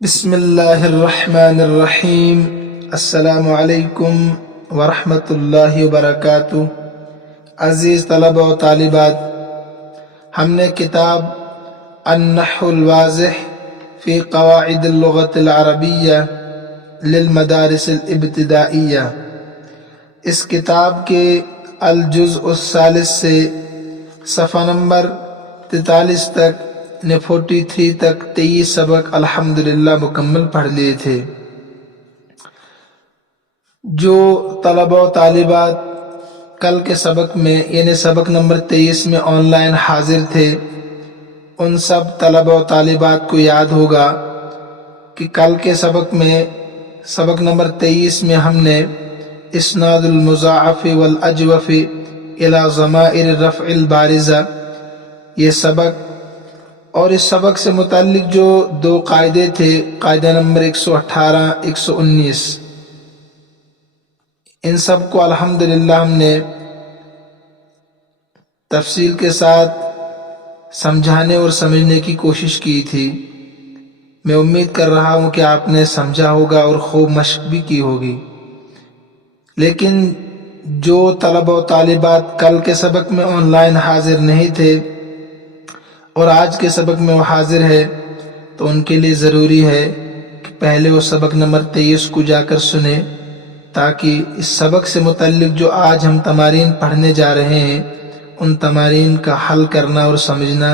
بسم اللہ الرحمن الرحیم۔ السلام علیکم ورحمۃ اللہ وبرکاتہ۔ عزیز طلبہ و طالبات، ہم نے کتاب النحو الواضح فی قواعد اللغۃ العربیہ للمدارس الابتدائیہ، اس کتاب کے الجزء الثالث سے صفحہ نمبر 43 تک 43 تک 23 سبق الحمدللہ مکمل پڑھ لیے تھے۔ جو طلبہ و طالبات کل کے سبق میں یعنی سبق نمبر 23 میں آن لائن حاضر تھے، ان سب طلبہ و طالبات کو یاد ہوگا کہ کل کے سبق میں سبق نمبر 23 میں ہم نے اسناد المضاعف والاجوف الی ضمائر الرفع البارزہ یہ سبق اور اس سبق سے متعلق جو دو قاعدے تھے، قاعدہ نمبر 118 119، ان سب کو الحمدللہ ہم نے تفصیل کے ساتھ سمجھانے اور سمجھنے کی کوشش کی تھی۔ میں امید کر رہا ہوں کہ آپ نے سمجھا ہوگا اور خوب مشق بھی کی ہوگی، لیکن جو طلبہ و طالبات کل کے سبق میں آن لائن حاضر نہیں تھے اور آج کے سبق میں وہ حاضر ہے، تو ان کے لیے ضروری ہے کہ پہلے وہ سبق نمبر 23 کو جا کر سنیں، تاکہ اس سبق سے متعلق جو آج ہم تمارین پڑھنے جا رہے ہیں، ان تمارین کا حل کرنا اور سمجھنا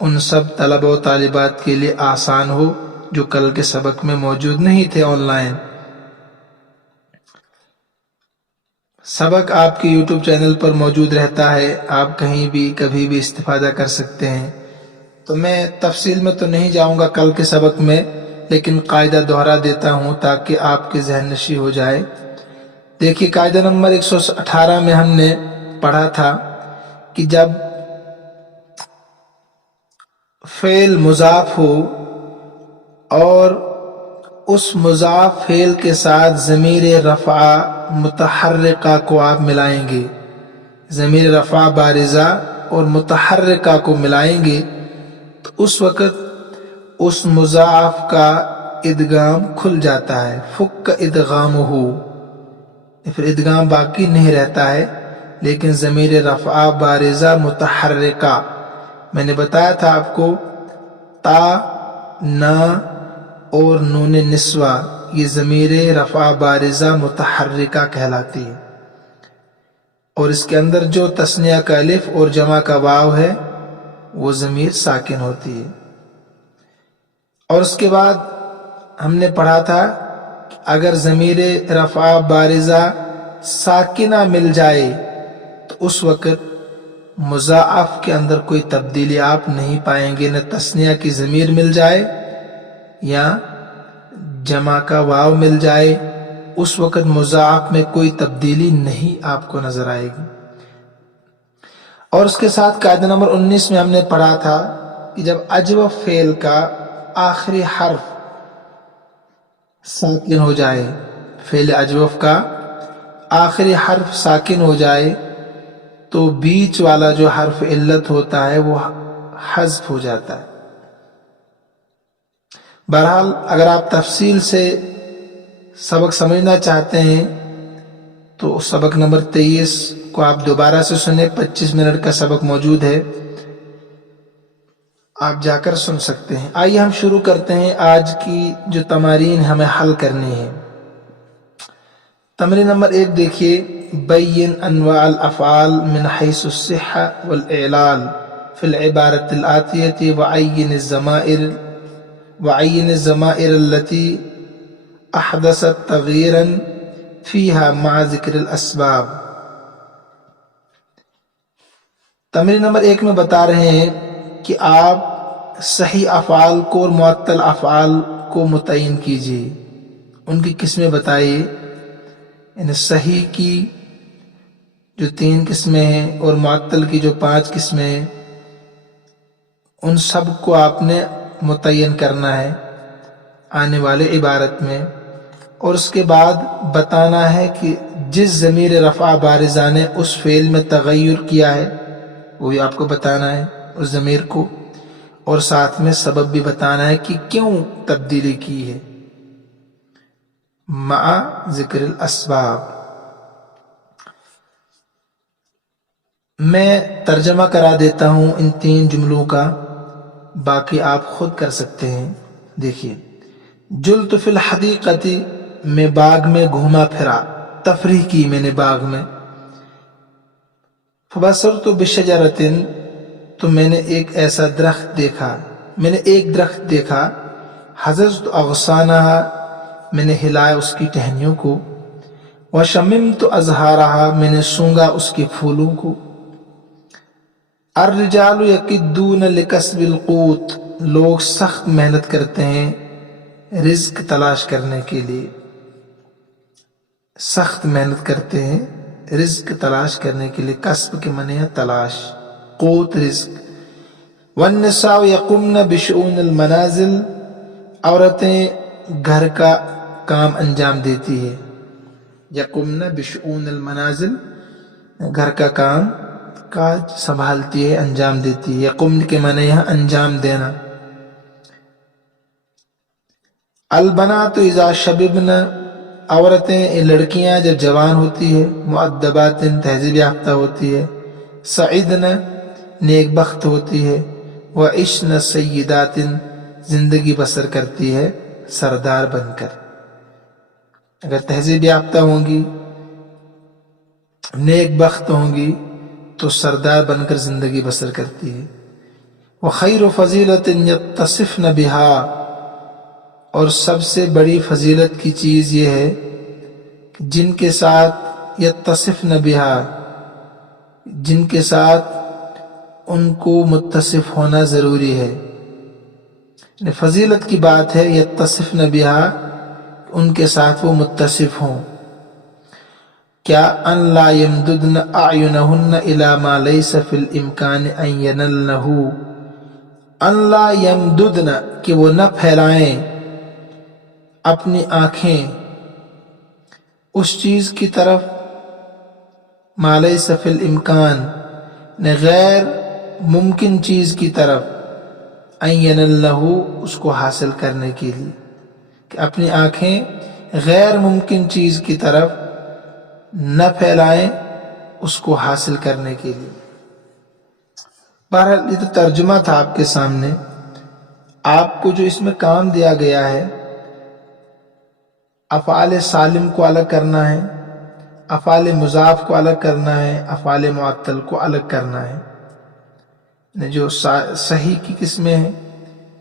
ان سب طلبہ و طالبات کے لیے آسان ہو جو کل کے سبق میں موجود نہیں تھے آن لائن۔ سبق آپ کے یوٹیوب چینل پر موجود رہتا ہے، آپ کہیں بھی کبھی بھی استفادہ کر سکتے ہیں۔ تو میں تفصیل میں تو نہیں جاؤں گا کل کے سبق میں، لیکن قاعدہ دہرا دیتا ہوں تاکہ آپ کے ذہن نشی ہو جائے۔ دیکھیے، قاعدہ نمبر 118 میں ہم نے پڑھا تھا کہ جب فعل مضاف ہو اور اس مضاف فعل کے ساتھ ضمیر رفع متحرکہ کو آپ ملائیں گے، ضمیر رفع بارزہ اور متحرکہ کو ملائیں گے، تو اس وقت اس مضاف کا ادغام کھل جاتا ہے، فک ادغامہ، پھر ادغام باقی نہیں رہتا ہے، لیکن ضمیر رفع بارزہ متحرکہ، میں نے بتایا تھا آپ کو، تا، نا اور نون نسوہ یہ ضمیر رفع بارزہ متحرکہ کہلاتی ہے، اور اس کے اندر جو تثنیہ کا الف اور جمع کا واو ہے وہ ضمیر ساکن ہوتی ہے۔ اور اس کے بعد ہم نے پڑھا تھا کہ اگر ضمیر رفع بارزہ ساکنہ مل جائے تو اس وقت مضاعف کے اندر کوئی تبدیلی آپ نہیں پائیں گے، نہ تثنیہ کی ضمیر مل جائے یا جمع کا واو مل جائے، اس وقت مضاعف میں کوئی تبدیلی نہیں آپ کو نظر آئے گی۔ اور اس کے ساتھ قاعدہ نمبر 19 میں ہم نے پڑھا تھا کہ جب اجوف فعل کا آخری حرف ساکن ہو جائے، فعل اجوف کا آخری حرف ساکن ہو جائے تو بیچ والا جو حرف علت ہوتا ہے وہ حذف ہو جاتا ہے۔ بہرحال اگر آپ تفصیل سے سبق سمجھنا چاہتے ہیں تو سبق نمبر 23 کو آپ دوبارہ سے سنیں، 25 منٹ کا سبق موجود ہے، آپ جا کر سن سکتے ہیں۔ آئیے ہم شروع کرتے ہیں آج کی جو تمارین ہمیں حل کرنی ہے۔ تمرین نمبر 1 دیکھیے، بین انواع الافعال من حیث الصحہ والاعلال فی العبارۃ الآتیہ وعین الضمائر التي احدثت تغییرا فیہا مع ذکر الاسباب۔ تمرین نمبر 1 میں بتا رہے ہیں کہ آپ صحیح افعال کو اور معطل افعال کو متعین کیجیے، ان کی قسمیں بتائیے، یعنی صحیح کی جو 3 قسمیں ہیں اور معطل کی جو 5 قسمیں ہیں، ان سب کو آپ نے متعین کرنا ہے آنے والے عبارت میں، اور اس کے بعد بتانا ہے کہ جس ضمیر رفع بارزہ نے اس فعل میں تغیر کیا ہے وہ بھی آپ کو بتانا ہے اس ضمیر کو، اور ساتھ میں سبب بھی بتانا ہے کہ کیوں تبدیلی کی ہے، مع ذکر الاسباب۔ میں ترجمہ کرا دیتا ہوں ان 3 جملوں کا، باقی آپ خود کر سکتے ہیں۔ دیکھیے، جلت فی الحدیقۃ، میں باغ میں گھوما پھرا، تفریح کی میں نے باغ میں۔ فبصرت بشجرۃ، تو میں نے ایک ایسا درخت دیکھا، میں نے ایک درخت دیکھا، حززت اغصانہا، میں نے ہلایا اس کی ٹہنیوں کو، وشممت ازہارہا، میں نے سونگھا اس کے پھولوں کو۔ الرجال یکدون لکسب القوت، لوگ سخت محنت کرتے ہیں رزق تلاش کرنے کے لیے، سخت محنت کرتے ہیں رزق تلاش کرنے کے لیے۔ کسب کے معنی ہے تلاش، قوت رزق۔ والنساء یقمن بشؤون المنازل، عورتیں گھر کا کام انجام دیتی ہے، یقمن بشؤون المنازل، گھر کا کام کاج سنبھالتی ہے، انجام دیتی ہے۔ یقمن کے معنی یہاں انجام دینا۔ البنات اذا شببن، عورتیں لڑکیاں جب جوان ہوتی ہے، مؤدبات تہذیب یافتہ ہوتی ہے، سعدن نیک بخت ہوتی ہے، وعشن سیدات زندگی بسر کرتی ہے سردار بن کر۔ اگر تہذیب یافتہ ہوں گی، نیک بخت ہوں گی تو سردار بن کر زندگی بسر کرتی ہے۔ وخیر فضیلت یتصفن بہا، اور سب سے بڑی فضیلت کی چیز یہ ہے کہ جن کے ساتھ یتصفن بہا، جن کے ساتھ ان کو متصف ہونا ضروری ہے، یعنی فضیلت کی بات ہے یتصفن بہا، ان کے ساتھ وہ متصف ہوں۔ کیا؟ ان لا یمددن اعینہن الی ما لیس فی الامکان ان ینلنہ، ان لا یمددن، کہ وہ نہ پھیلائیں اپنی آنکھیں اس چیز کی طرف، ما لیس فی الامکان، غیر ممکن چیز کی طرف، ان ینلنہ، اس کو حاصل کرنے کے لیے، کہ اپنی آنکھیں غیر ممکن چیز کی طرف نہ پھیلائیں اس کو حاصل کرنے کے لیے۔ بہرحال یہ تو ترجمہ تھا آپ کے سامنے۔ آپ کو جو اس میں کام دیا گیا ہے، افعال سالم کو الگ کرنا ہے، افعال مضاف کو الگ کرنا ہے، افعال معطل کو الگ کرنا ہے۔ جو صحیح کی قسمیں ہیں،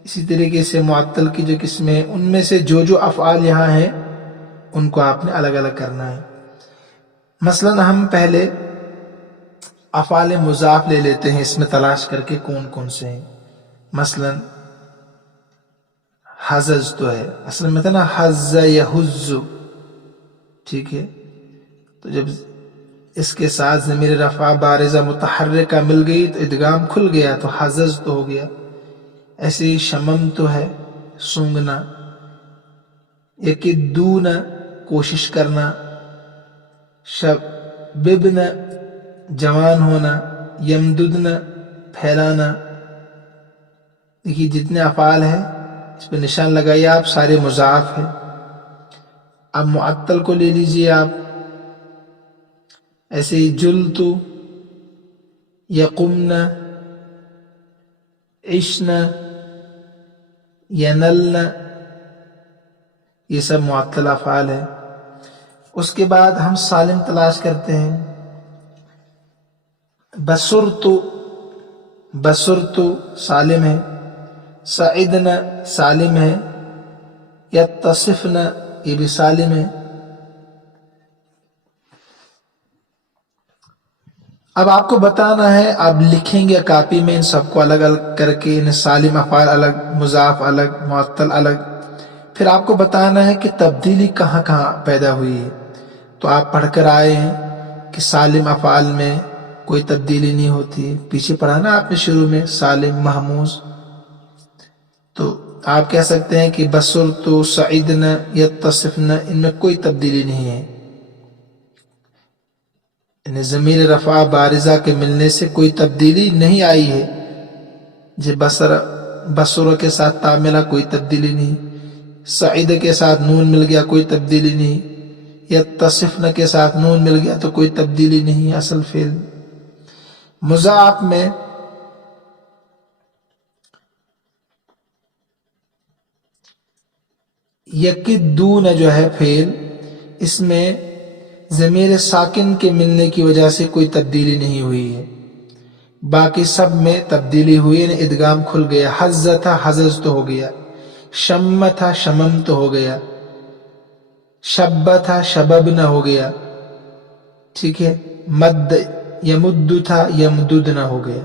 اسی طریقے سے معطل کی جو قسمیں ہیں، ان میں سے جو افعال یہاں ہیں ان کو آپ نے الگ الگ کرنا ہے۔ مثلا ہم پہلے افعال مضاف لے لیتے ہیں، اس میں تلاش کر کے کون کون سے ہیں۔ مثلا حزز تو ہے، اصل میں تھا نا حز یحز، ٹھیک ہے، تو جب اس کے ساتھ ضمیر رفع بارزہ متحرکہ مل گئی تو ادغام کھل گیا تو حزز تو ہو گیا۔ ایسے ہی شمم تو ہے، سونگنا، یکدون کوشش کرنا، شببن جوان ہونا، یمددن پھیلانا۔ دیکھیے جتنے افعال ہیں اس پہ نشان لگائیے آپ، سارے مضاف ہیں۔ اب معطل کو لے لیجئے آپ، ایسے ہی جلت، یقمن، عشن، ینلن، یہ سب معطل افعال ہیں۔ اس کے بعد ہم سالم تلاش کرتے ہیں۔ بصرت، بصرت سالم ہے، سعدن سالم ہے، یتصفن یہ بھی سالم ہے۔ اب آپ کو بتانا ہے، آپ لکھیں گے کاپی میں ان سب کو الگ الگ کر کے، ان سالم افعال الگ، مضاف الگ، معطل الگ۔ پھر آپ کو بتانا ہے کہ تبدیلی کہاں کہاں پیدا ہوئی ہے۔ تو آپ پڑھ کر آئے ہیں کہ سالم افعال میں کوئی تبدیلی نہیں ہوتی ہے، پیچھے پڑھا نا آپ نے شروع میں سالم محموز۔ تو آپ کہہ سکتے ہیں کہ بصرت، سعدن، یتصفن، ان میں کوئی تبدیلی نہیں ہے، یعنی ضمیر رفع بارزہ کے ملنے سے کوئی تبدیلی نہیں آئی ہے۔ جی بصر बसर के साथ ता मिला, कोई तब्दीली नहीं। सईद के साथ नून मिल गया, कोई तब्दीली नहीं। यत्तसिफन के साथ नून मिल गया तो कोई तब्दीली नहीं असल फेल। मुज़ाअफ में यकिद्दून जो है फेल, इसमें ज़मीर साकिन के मिलने की वजह से कोई तब्दीली नहीं हुई है, बाकी सब में तब्दीली हुई है। इदगाम खुल गया। हज़्ज़ था हज़्ज़ तो हो गया, शम्म था शमम तो हो गया, शब्ब था शबब न हो गया, ठीक है। मद यमुद्दु था यमदुद न हो गया।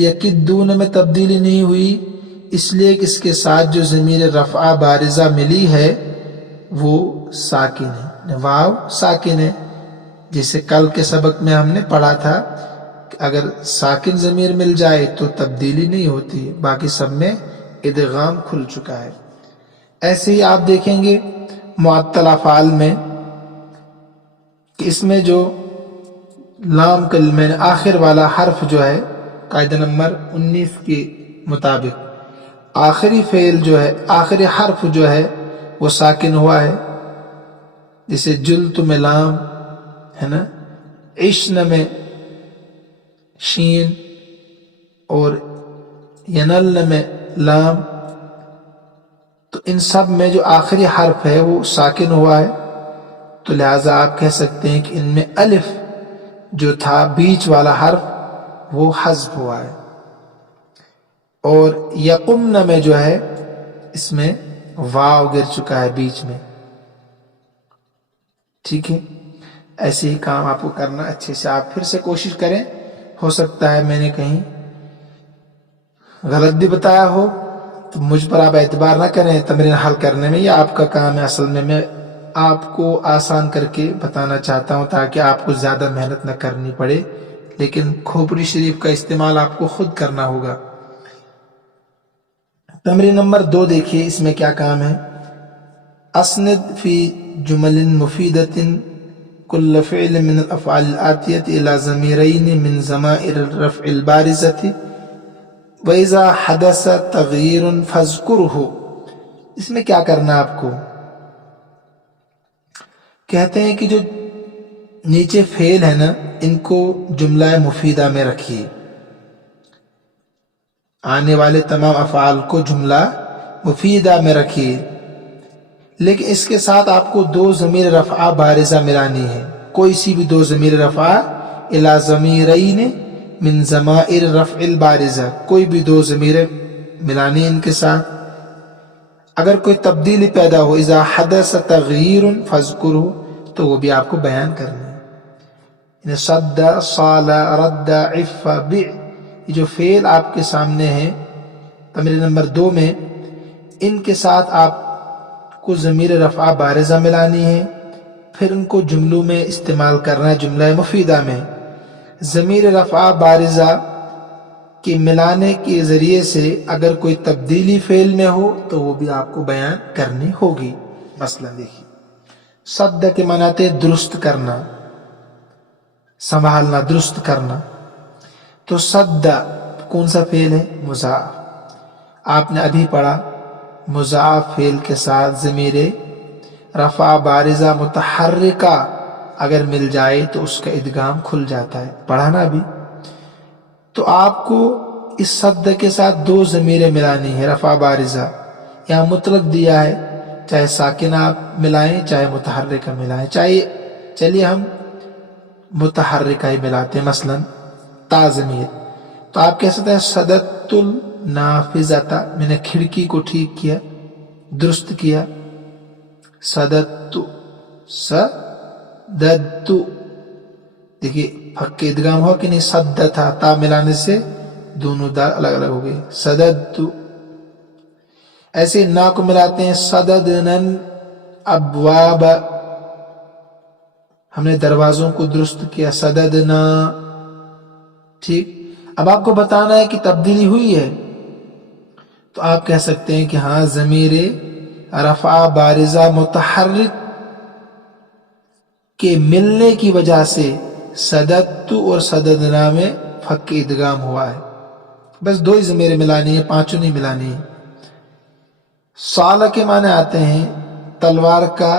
यकिद्दून में तब्दीली नहीं हुई, इसलिए कि इसके साथ जो ज़मीर रफ़ा बारिज़ा मिली है वो साकिन है, वाव साकिन है। जैसे कल के सबक में हमने पढ़ा था कि अगर साकिन ज़मीर मिल जाए तो तब्दीली नहीं होती, बाकी सब में इदगाम खुल चुका है। ऐसे ही आप देखेंगे मुअत्तल अफ़आल में कि इसमें जो लाम कलमे आखिर वाला हर्फ जो है, कायदा नंबर 19 के मुताबिक आखिरी फेल जो है, आखिरी हर्फ जो है वो साकिन हुआ है। जैसे जुल्त में लाम है ना, इश्न में शीन और यनल में लाम, तो इन सब में जो आखिरी हर्फ है वो साकिन हुआ है। तो लिहाजा आप कह सकते हैं कि इनमें अलिफ जो था बीच वाला हर्फ वो हज़्फ हुआ है। और यकुम्न में जो है इसमें वाव गिर चुका है बीच में, ठीक है। ऐसे ही काम आपको करना अच्छे से। आप फिर से कोशिश करें, हो सकता है मैंने कहीं गलत भी बताया हो तो मुझ पर आप एतबार ना करें तमरीन हल करने में, ये आपका काम है। असल में मैं आपको आसान करके बताना चाहता हूं ताकि आपको ज्यादा मेहनत न करनी पड़े, लेकिन खोपड़ी शरीफ का इस्तेमाल आपको खुद करना होगा। तमरीन नंबर 2 देखिए, इसमें क्या काम है। अस्निद फी जुमलिन मुफीदतिन कुल्ल फ़िअल मिन अल-अफ़आल आतियत इला ज़मीरैन मिन ज़माइर रफ़्इल बारिज़ति व इज़ा हदस तग़यीरुन फ़ज़्कुरहु। इसमें क्या करना है आपको, कहते हैं कि जो नीचे फेल है ना, इनको जुमला मुफीदा में रखिए। आने वाले तमाम अफ़आल को जुमला मुफीदा में रखिए, लेकिन इसके साथ आपको दो ज़मीर रफ़ा बारिज़ा मिलानी है। कोई सी भी दो ज़मीर रफ़ा इला ज़मीरैन मिन ज़माइर रफ़्इल बारिज़ा, कोई भी दो ज़मीर मिलानी इनके साथ। अगर कोई तब्दीली पैदा हो, इज़ा हदस तग़यीरुन फ़ज़्कुरहु, तो वो भी आपको बयान करना है। सद्दा साला रद्दा इफ़्फ़ा बि, ये जो फेल आपके सामने है तमरीन नंबर 2 में, इनके साथ आपको ज़मीर रफ़ा बारिज़ा मिलानी है, फिर उनको जुमलों में इस्तेमाल करना है, जुमला मुफीदा में। ज़मीर रफ़ा बारिज़ा के मिलाने के ज़रिए से अगर कोई तब्दीली फेल में हो तो वो भी आपको बयान करनी होगी। मसलन देखिए, सद्द के मनाते दुरुस्त करना, संभालना, दुरुस्त करना। तो सद्दा कौन सा फेल है? मुज़ाअफ़। आपने अभी पढ़ा मुज़ाअफ़ फेल के साथ ज़मीर रफ़ा बारिज़ा मुतहर्रिका अगर मिल जाए तो उसका इदगाम खुल जाता है, पढ़ा ना अभी। तो आपको इस सद्द के साथ दो ज़मीरें मिलानी है रफ़ा बारिज़ा। यहाँ मुतलक दिया है, चाहे साकिन आप मिलाएं चाहे मुतहर्रिका मिलाएं, चाहे चलिए हम मुतहर्रिका ही मिलाते हैं, मसलन ता ज़मीर। तो आप कह सकते हैं सदतुल नाफिज़ता, मैंने खिड़की को ठीक किया, दुरुस्त किया। सदत्तु सदत्तु, देखिए फक्के इदगाम हो कि नहीं, सद्द था, ता मिलाने से दोनों दाल अलग अलग हो गए, सदत्तु। ऐसे ना को मिलाते हैं, सददनन अब्वाब, हमने दरवाजों को दुरुस्त किया, सददना। ठीक, अब आपको बताना है कि तब्दीली हुई है, तो आप कह सकते हैं कि हाँ, ज़मीरे रफ़ा बारिज़ा मुतहर्रिक के मिलने की वजह से सदत्तु और सददना में फक्के इदगाम हुआ है। بس 2 ہی ضمیر ملانی ہے، 5 نہیں ملانی ہے۔ صال کے معنی آتے ہیں تلوار کا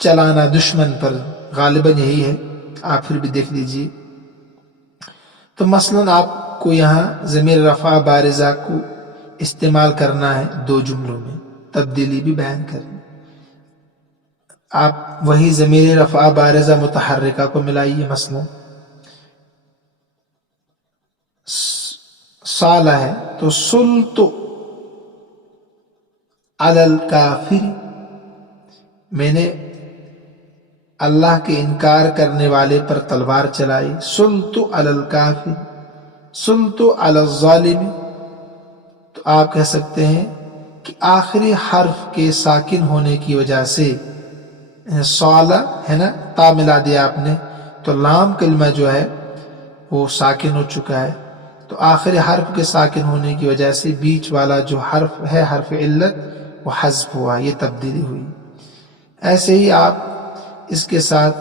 چلانا دشمن پر، غالباً یہی ہے، آپ پھر بھی دیکھ لیجیے۔ تو مثلاً آپ کو یہاں ضمیر رفع بارزہ کو استعمال کرنا ہے 2 جملوں میں، تبدیلی بھی بیان کرنی۔ آپ وہی ضمیر رفع بارزہ متحرکہ کو ملائیے، مثلا صالہ ہے تو سلط علی الکافر، میں نے اللہ کے انکار کرنے والے پر تلوار چلائی، سلط علی الکافر، سلط علی الظالم۔ تو آپ کہہ سکتے ہیں کہ آخری حرف کے ساکن ہونے کی وجہ سے، صالہ ہے نا، تا ملا دیا آپ نے، تو لام کلمہ جو ہے وہ ساکن ہو چکا ہے، تو آخری حرف کے ساکن ہونے کی وجہ سے بیچ والا جو حرف ہے حرف علت وہ حذف ہوا، یہ تبدیلی ہوئی۔ ایسے ہی آپ اس کے ساتھ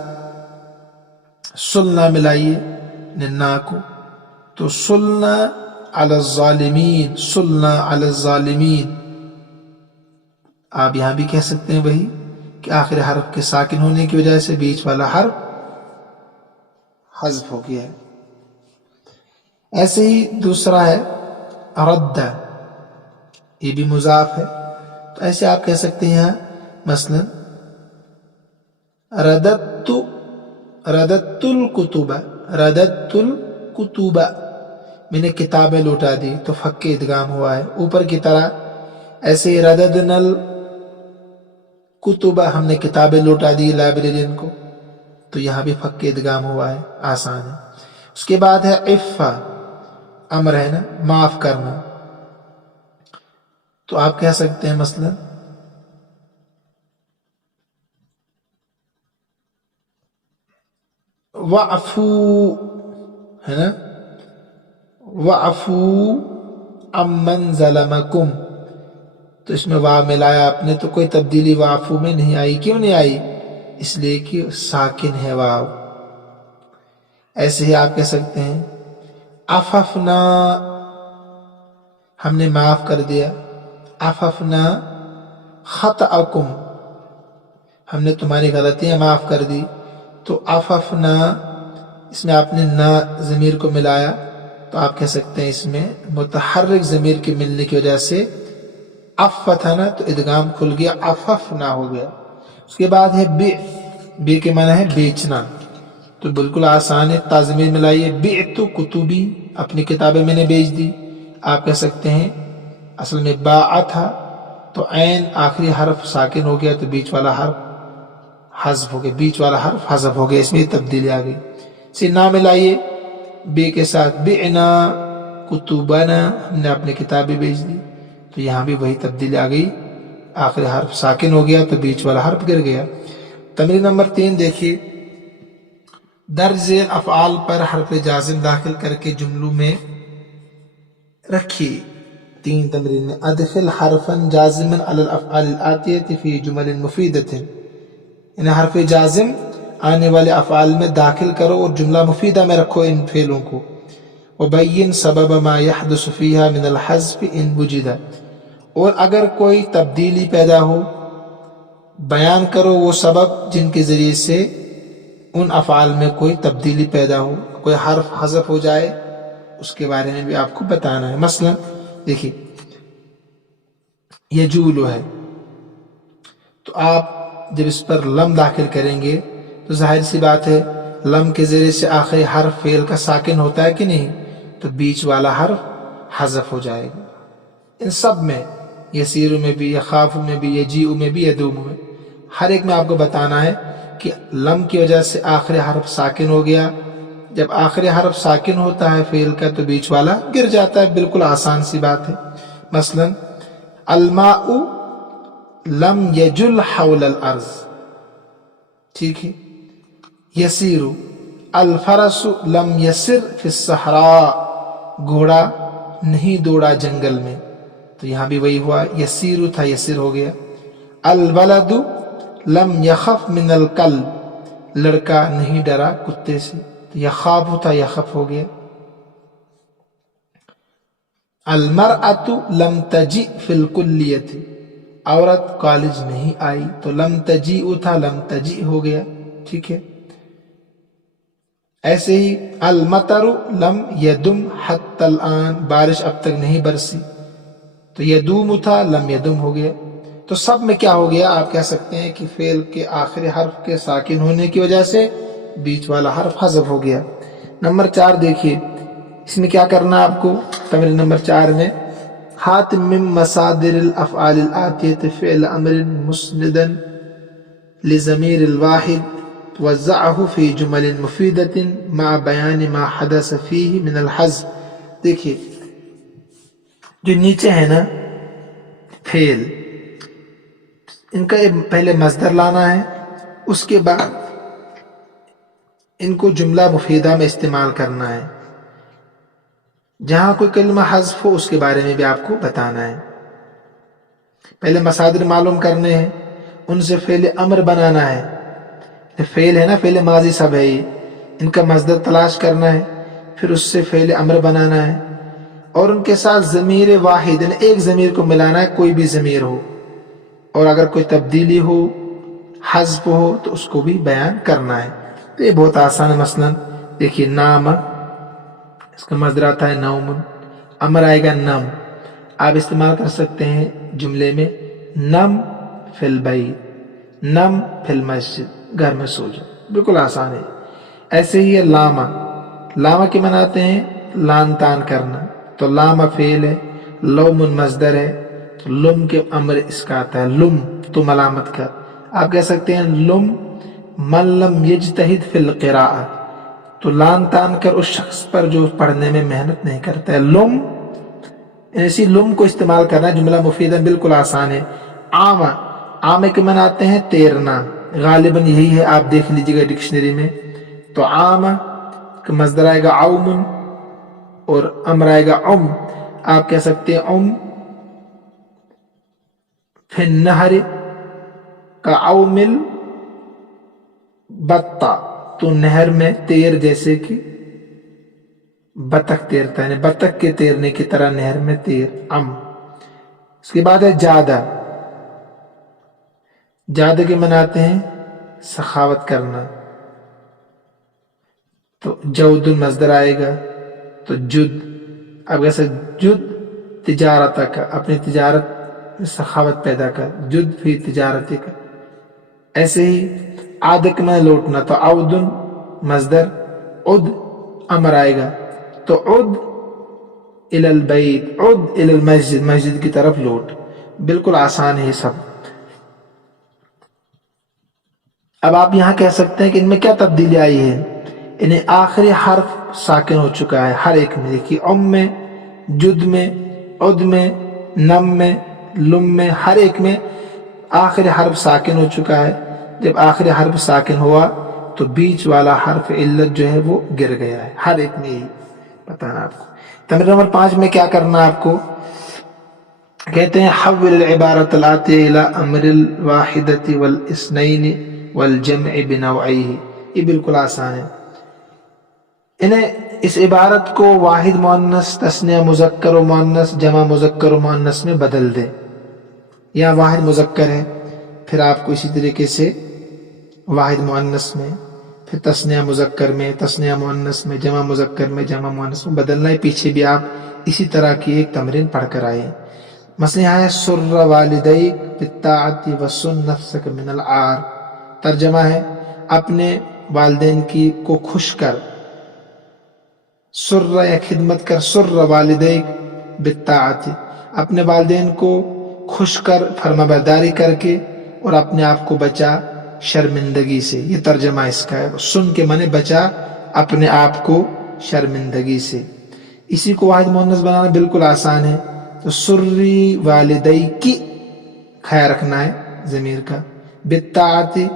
سلنا ملائیے ننا کو، تو سلنا علی الظالمین، سلنا علی الظالمین۔ آپ یہاں بھی کہہ سکتے ہیں وہی کہ آخر حرف کے ساکن ہونے کی وجہ سے بیچ والا حرف حذف ہو گیا ہے۔ ایسے ہی دوسرا ہے رد، یہ بھی مضاف ہے، تو ایسے آپ کہہ سکتے ہیں یہاں مثلا رددت الکتب، رددت الکتب، میں نے کتابیں لوٹا دی، تو فک ادغام ہوا ہے اوپر کی طرح۔ ایسے ہی رددنا الکتب، ہم نے کتابیں لوٹا دی لائبریرین کو، تو یہاں بھی فک ادغام ہوا ہے، آسان ہے۔ اس کے بعد ہے عفا، امر ہے نا، معاف کرنا، تو آپ کہہ سکتے ہیں مثلا وعفو، ہے نا، وعفو عمن ظلمکم، تو اس میں وا ملایا آپ نے، تو کوئی تبدیلی وعفو میں نہیں آئی۔ کیوں نہیں آئی؟ اس لیے کہ ساکن ہے واو۔ ایسے ہی آپ کہہ سکتے ہیں عففنا، ہم نے معاف کر دیا، عففنا خطأکم، ہم نے تمہاری غلطیاں معاف کر دی، تو عففنا، اس میں آپ نے نا ضمیر کو ملایا، تو آپ کہہ سکتے ہیں اس میں متحرک ضمیر کے ملنے کی وجہ سے عفا تھا نا، تو ادغام کھل گیا، عففنا ہو گیا۔ اس کے بعد ہے بے کے معنی ہے بیچنا، تو بالکل آسان ہے، تا ضمیر ملائیے، بعت کتبی، اپنی کتابیں میں نے بیچ دی۔ آپ کہہ سکتے ہیں اصل میں باع تھا، تو عین آخری حرف ساکن ہو گیا، تو بیچ والا حرف حذف ہو گیا، بیچ والا حرف حذف ہو گیا، اس میں تبدیلی آ گئی۔ سے نا ملائیے بے کے ساتھ، بعنا کتبنا، ہم نے اپنی کتابیں بیچ دی، تو یہاں بھی وہی تبدیلی آ گئی، آخری حرف ساکن ہو گیا، تو بیچ والا حرف گر گیا۔ تمرین نمبر 3 دیکھیے، درج ذیل افعال پر حرف جازم داخل کر کے جملوں میں رکھیے۔ 3 تمرین میں ادخل حرفا جازما علی الافعال الآتیہ فی جمل مفیدۃ، یعنی حرف جازم آنے والے افعال میں داخل کرو اور جملہ مفیدہ میں رکھو ان فعلوں کو۔ وبین سبب ما یحدث فیہا من الحذف ان وجد، اور اگر کوئی تبدیلی پیدا ہو بیان کرو وہ سبب جن کے ذریعے سے ان افعال میں کوئی تبدیلی پیدا ہو، کوئی حرف حذف ہو جائے، اس کے بارے میں بھی آپ کو بتانا ہے۔ مثلا دیکھیے یجولو ہے، تو آپ جب اس پر لم داخل کریں گے تو ظاہر سی بات ہے لم کے ذریعے سے آخری حرف فعل کا ساکن ہوتا ہے کہ نہیں، تو بیچ والا حرف حذف ہو جائے گا۔ ان سب میں، یسیر میں بھی، یخاف میں بھی، یجیء میں بھی، یدوم میں، ہر ایک میں آپ کو بتانا ہے کہ لم کی وجہ سے آخری حرف ساکن ہو گیا، جب آخری حرف ساکن ہوتا ہے فعل کا تو بیچ والا گر جاتا ہے، بالکل آسان سی بات ہے۔ مثلا الماء لم یجل حول الارض، ٹھیک ہے۔ یسیر الفرس لم یسر فی الصحراء، گھوڑا نہیں دوڑا جنگل میں، تو یہاں بھی وہی ہوا، یسیر تھا یسر ہو گیا۔ الولد لم یخف من الکلب، لڑکا نہیں ڈرا کتے سے، تو یخاف تھا یخف ہو گیا۔ अलमरअतु लम तजी फिल कुल्लियति, औरत कॉलेज नहीं आई, तो लम तजी था, लम तजी हो गया, ठीक है। ऐसे ही अलमतरु लम यदुम हत्तल आन, बारिश अब तक नहीं बरसी, तो यदूम था, लम यदुम हो गया। तो सब में क्या हो गया, आप कह सकते हैं कि फेल के आखिरी हर्फ के साकिन होने की वजह से बीच वाला हर्फ हज़फ हो गया। नंबर 4 देखिए, इसमें क्या करना है आपको, तमरीन नंबर 4 में हात मिन मसादिरिल अफ़आलिल आतियत फ़िअल अम्रिन मुस्निदन लिज़मीरिल वाहिद वज़अहु फ़ी जुमलिन मुफ़ीदतिन मा बयान मा हदस फ़ीही मिनल हज़्फ़। देखिए जो नीचे है ना फेल, इनका पहले मस्दर लाना है, उसके बाद इनको जुमला मुफीदा में इस्तेमाल करना है। जहां कोई कलमा हज़्फ़ हो उसके बारे में भी आपको बताना है। पहले मसादिर मालूम करने हैं, उनसे फेल अमर बनाना है। फेल है ना, फेल माजी सब है ये, इनका मस्दर तलाश करना है, फिर उससे फेल अमर बनाना है और उनके साथ ज़मीर वाहिद, एक ज़मीर को मिलाना है, कोई भी ज़मीर हो, और अगर कोई तब्दीली हो, हज़्फ़ हो, तो उसको भी बयान करना है। तो ये बहुत आसान है। मसलन देखिए नाम, इसका मस्दर आता है नौमुन, अमर आएगा नम, आप इस्तेमाल कर सकते हैं जुमले में नम फिल बैत, नम फिल मस्जिद, घर में सो जाओ, बिल्कुल आसान है। ऐसे ही है लामा, लामा के मनाते हैं लान तान करना, तो लामा फेल है, लौमुन मस्दर है, तो लुम के अमर इसका आता है लुम, तो मलामत कर। आप कह सकते हैं लुम मन लम यज्तहिद फिल क़िराअह, तो लान तान कर उस शख्स पर जो पढ़ने में मेहनत नहीं करता है। लुम, ऐसी लुम को इस्तेमाल करना है, जुमला मुफीदा बिल्कुल आसान है। आमा, आमे के मनाते हैं तैरना, गालिबन यही है, आप देख लीजिएगा डिक्शनरी में। तो आमा का मस्दर आएगा औमुन और अमर आएगा उम, आप कह सकते हैं उम फिर नहर का औमिल बत्ता, तो नहर में तैर, जैसे कि बतख तैरता है, बतख के तैरने की तरह नहर में तैर, अम। उसके बाद है जादा, जादा के मनाते हैं सखावत करना, तो जौदुल मस्दर आएगा, तो जुद, अब कैसे जुद तिजारत का, अपनी तिजारत में सखावत पैदा कर, जुद फी तिजारती का। ऐसे ही आदक में लौटना, तो औदुन मस्दर, उद अमर आएगा, तो उद इलल बैत, उद इलल मस्जिद, मस्जिद की तरफ लौट। बिल्कुल आसान है सब। अब आप यहां कह सकते हैं कि इनमें क्या तब्दीली आई है, इन्हें आखिरी हर्फ साकिन हो चुका है हर एक में। देखिए उम में, जुद में, उद में, नम में, लुम में, हर एक में आखिरी हर्फ साकिन हो चुका है। जब आखिरी हर्फ साकिन हुआ तो बीच वाला हर्फ इल्लत जो है वो गिर गया है, हर एक में यही बताना आपको। तमरीन नंबर 5 में क्या करना है आपको, कहते हैं हव्विल इबारत आती इला अमरिल वाहिदति वल इस्नैनि वल जमअ बिनौइही। ये बिल्कुल आसान है। इन्हें इस इबारत को वाहिद मुअन्नस, तस्निया मुज़क्कर व मुअन्नस, जमा मुज़क्कर व मुअन्नस में बदल दे। यहाँ वाहिद मुज़क्कर है, फिर आपको इसी तरीके से वाहिद मुअन्नस में, फिर तस्निया मुज़क्कर में, तस्निया मुअन्नस में, जमा मुज़क्कर में, जमा मुअन्नस में बदलना है। पीछे भी आप इसी तरह की एक तमरीन पढ़ कर आए। मसला यहाँ है सुर्र वालिदैक बित्ताअति वसुन नफ्सक मिनल आर। तर्जमा है अपने वालिदैन की को खुश कर, सुर्र या खिदमत कर, सुर्र वालिदैक बित्ताअति, अपने वालिदैन को खुश कर फरमाबरदारी करके, और अपने आप को बचा शर्मिंदगी से। ये तर्जमा इसका है। सुन के माने बचा अपने आप को शर्मिंदगी से। इसी को वाहिद मुअन्नस बनाना बिल्कुल आसान है। तो सुर्री वालिदै की ख्याल रखना है जमीर का, बित्ताअति,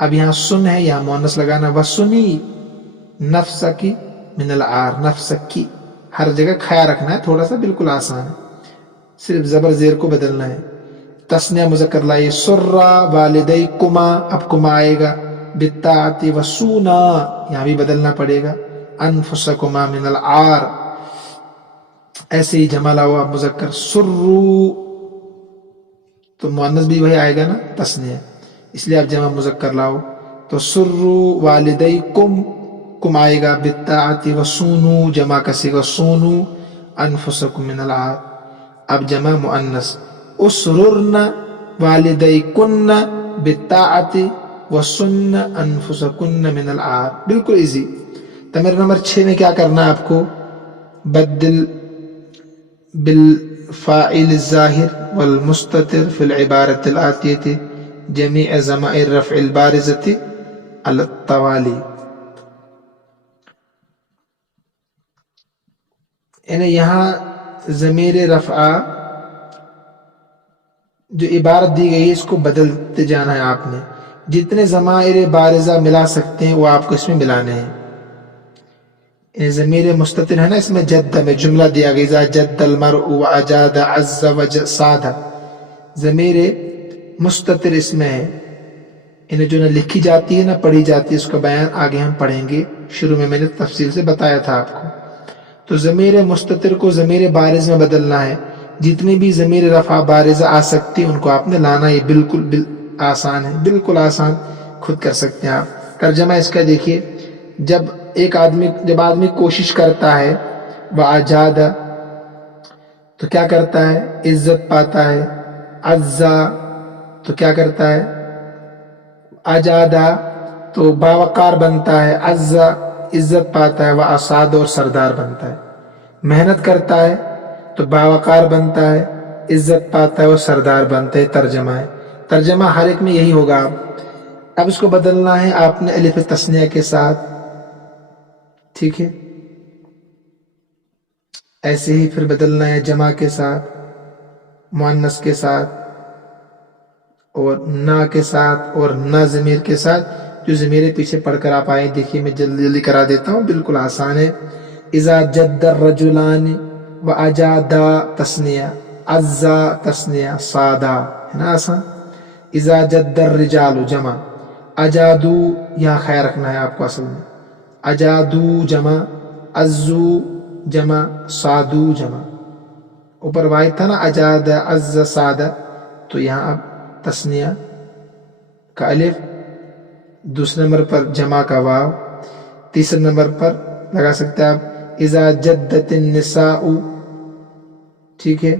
अब यहाँ सुन है, यहाँ मुअन्नस लगाना, वसुनी नफ्सकी मिनल आर, नफ्सकी, हर जगह ख्याल रखना है, थोड़ा सा बिल्कुल आसान है, सिर्फ जबर जेर को बदलना है। तस्निया मुज़क्कर लाइए, सुर्रा वालिदै कुमा, अब कुमा आएगा, बित्ताअति वसूना, यहाँ भी बदलना पड़ेगा, अनफुसकुमा मिनल आर। ऐसे ही जमा लाओ आप मुजक्कर, सुर्रू तो मुअन्नस भी वही आएगा ना, तस्निया, इसलिए आप जमा मुजक्कर लाओ। तो सुर्रू वालिदैकुम, कुम आएगा बित्ताअति, व सूनू जमा का सीगा सूनू अनफुसकुम मिनल आर। अब जमा मुअन्नस, उसरुरन वालिदैकुन्न बित्ताअति व सुन्न अनफुसकुन्न मिनल आर। बिल्कुल इजी। तमरीन नंबर 6 में क्या करना है आपको, बद्दिल बिल फाइल ज़ाहिर वल मुस्ततिर फिल इबारतिल आतियति जमीअ ज़माइर रफ़इल बारिज़ति अल तवाली। यानी यहाँ ज़मीर रफ़ा जो इबारत दी गई है इसको बदलते जाना है आपने। जितने ज़माइर बारिज़ा मिला सकते हैं वो आपको इसमें मिलाने हैं। ज़मीर मुस्ततिर है ना, इसमें जद्द में जुमला दिया गया, जद्दल मरउ व अजाद अज़्ज़ व सादा। ज़मीर मुस्ततिर इसमें है, इन्हें जो ना लिखी जाती है ना पढ़ी जाती है, उसका बयान आगे हम पढ़ेंगे। शुरू में मैंने तफसील से बताया था आपको। तो ज़मीर मुस्ततिर को ज़मीर बारिज़ में बदलना है। जितनी भी ज़मीर रफ़ा बारिज़ा आ सकती है उनको आपने लाना। ये बिल्कुल आसान है, बिल्कुल आसान, खुद कर सकते हैं आप। तर्जमा इसका देखिए, जब आदमी कोशिश करता है, वह आजाद तो क्या करता है, इज्जत पाता है। अज्जा तो क्या करता है, आजादा तो बावकार बनता है। अज्जा इज्जत पाता है, वह असाद और सरदार बनता है। मेहनत करता है तो बावकार बनता है, इज्जत पाता है, वो सरदार बनते हैं। तर्जमा है, तर्जमा हर एक में यही होगा। अब इसको बदलना है आपने अलिफ तस्निया के साथ, ठीक है। ऐसे ही फिर बदलना है जमा के साथ, मुअन्नस के साथ, और ना के साथ, और ना ज़मीर के साथ। जो ज़मीर पीछे पढ़कर आप आए, देखिए मैं जल्दी जल्दी करा देता हूँ, बिल्कुल आसान है। इज़ा जद्दर रजुलानी व अजादा तस्निया, अज़्ज़ा तस्निया, सादा, है ना आसान। इज़ा जद्दर रिजालु जमा, अजादू यहाँ ख्याल रखना है आपको, असल में अजादू जमा, अज़्ज़ू जमा, सादू जमा। ऊपर वाहिद था ना अजाद अज़्ज़ सादा, तो यहाँ अब तस्निया का अलिफ, दूसरे नंबर पर जमा का वाव, तीसरे नंबर पर लगा सकते हैं आप इज़ा जद्दतिन निसाउ, ठीक है।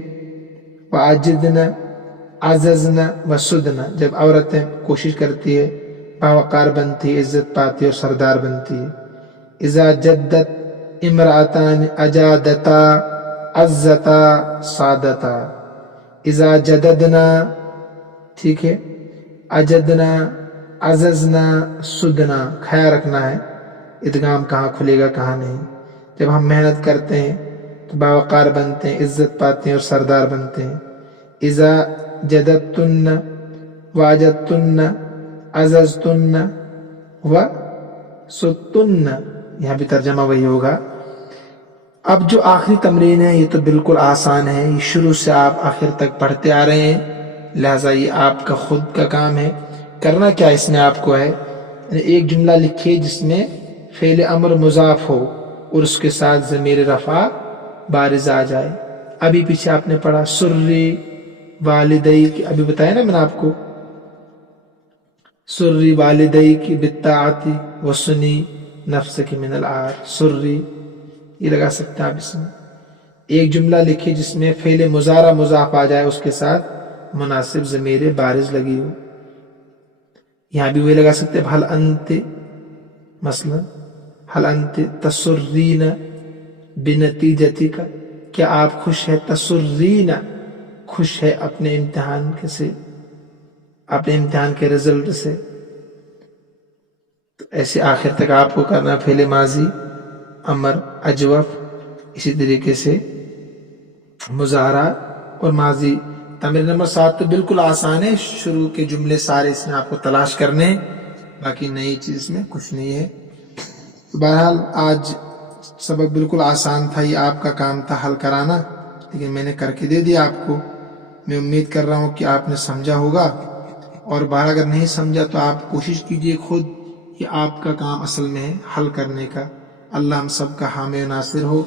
व अजदना अज़ज़ना व सुदना, जब औरतें कोशिश करती है, बावकार बनती है, इज्जत पाती है और सरदार बनती है। इज़ा जद्दत इमरातान अजादता अज़्ज़ता सादता। इज़ा जददना, ठीक है, अजदना अज़ज़ना सुदना। ख्याल रखना है इदगाम कहाँ खुलेगा कहाँ नहीं। जब हम मेहनत करते हैं तो बावकार बनते हैं, इज्जत पाते हैं और सरदार बनते हैं। इज़ा जदतुन्न वाजतुन्न अज़ज़तुन्न व सुतुन्न, यहाँ भी तर्जमा वही होगा। अब जो आखिरी तमरीन है ये तो बिल्कुल आसान है, ये शुरू से आप आखिर तक पढ़ते आ रहे हैं, लिहाजा ये आपका खुद का काम है। करना क्या इसमें आपको है, एक जुमला लिखिए जिसमें फ़ेल अमर मुज़ाफ हो और उसके साथ ज़मीर रफ़ा बारिज़ आ जाए। अभी पीछे आपने पढ़ा सुर्री वालिदै की, अभी बताया ना मैंने आपको, सुर्री वालिदै की बित्ताअति व सुनी नफ्स की मिनल आर। सुर्री ये लगा सकते हैं आप इसमें। एक जुमला लिखिए जिसमें फ़ेल मुज़ारा मुज़ाफ आ जाए, उसके साथ मुनासिब ज़मीर बारिज़ लगी हो। यहाँ भी वही लगा सकते हैं, हल अंते, मसलन हल अंते तसुर्रीना बिनतीजती का, क्या आप खुश है, तसुर्रीना खुश है अपने इम्तिहान के से, अपने इम्तिहान के रिजल्ट से। तो ऐसे आखिर तक आपको करना फ़ेल माजी अमर अजवफ, इसी तरीके से मुज़ारा और माजी। तमरीन नंबर 7 तो बिल्कुल आसान है, शुरू के जुमले सारे इसमें आपको तलाश करने हैं, बाकी नई चीज़ इसमें कुछ नहीं है। तो बहरहाल आज सबक बिल्कुल आसान था, ये आपका काम था हल कराना, लेकिन मैंने करके दे दिया आपको। मैं उम्मीद कर रहा हूँ कि आपने समझा होगा, और बाहर अगर नहीं समझा तो आप कोशिश कीजिए खुद, ये आपका काम असल में है हल करने का। अल्लाह हम सब का हामी नासिर हो।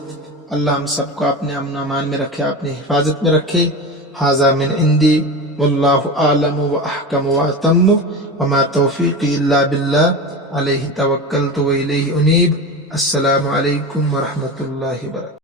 اللہ ہم سب کو اپنے امن و امان میں رکھے، اپنی حفاظت میں رکھے۔ ھذا من عندی واللہ اعلم واحکم واتم وما توفیقی الا باللہ علیہ توکلت والیہ انیب۔ السلام علیکم ورحمۃ اللہ وبرکاتہ۔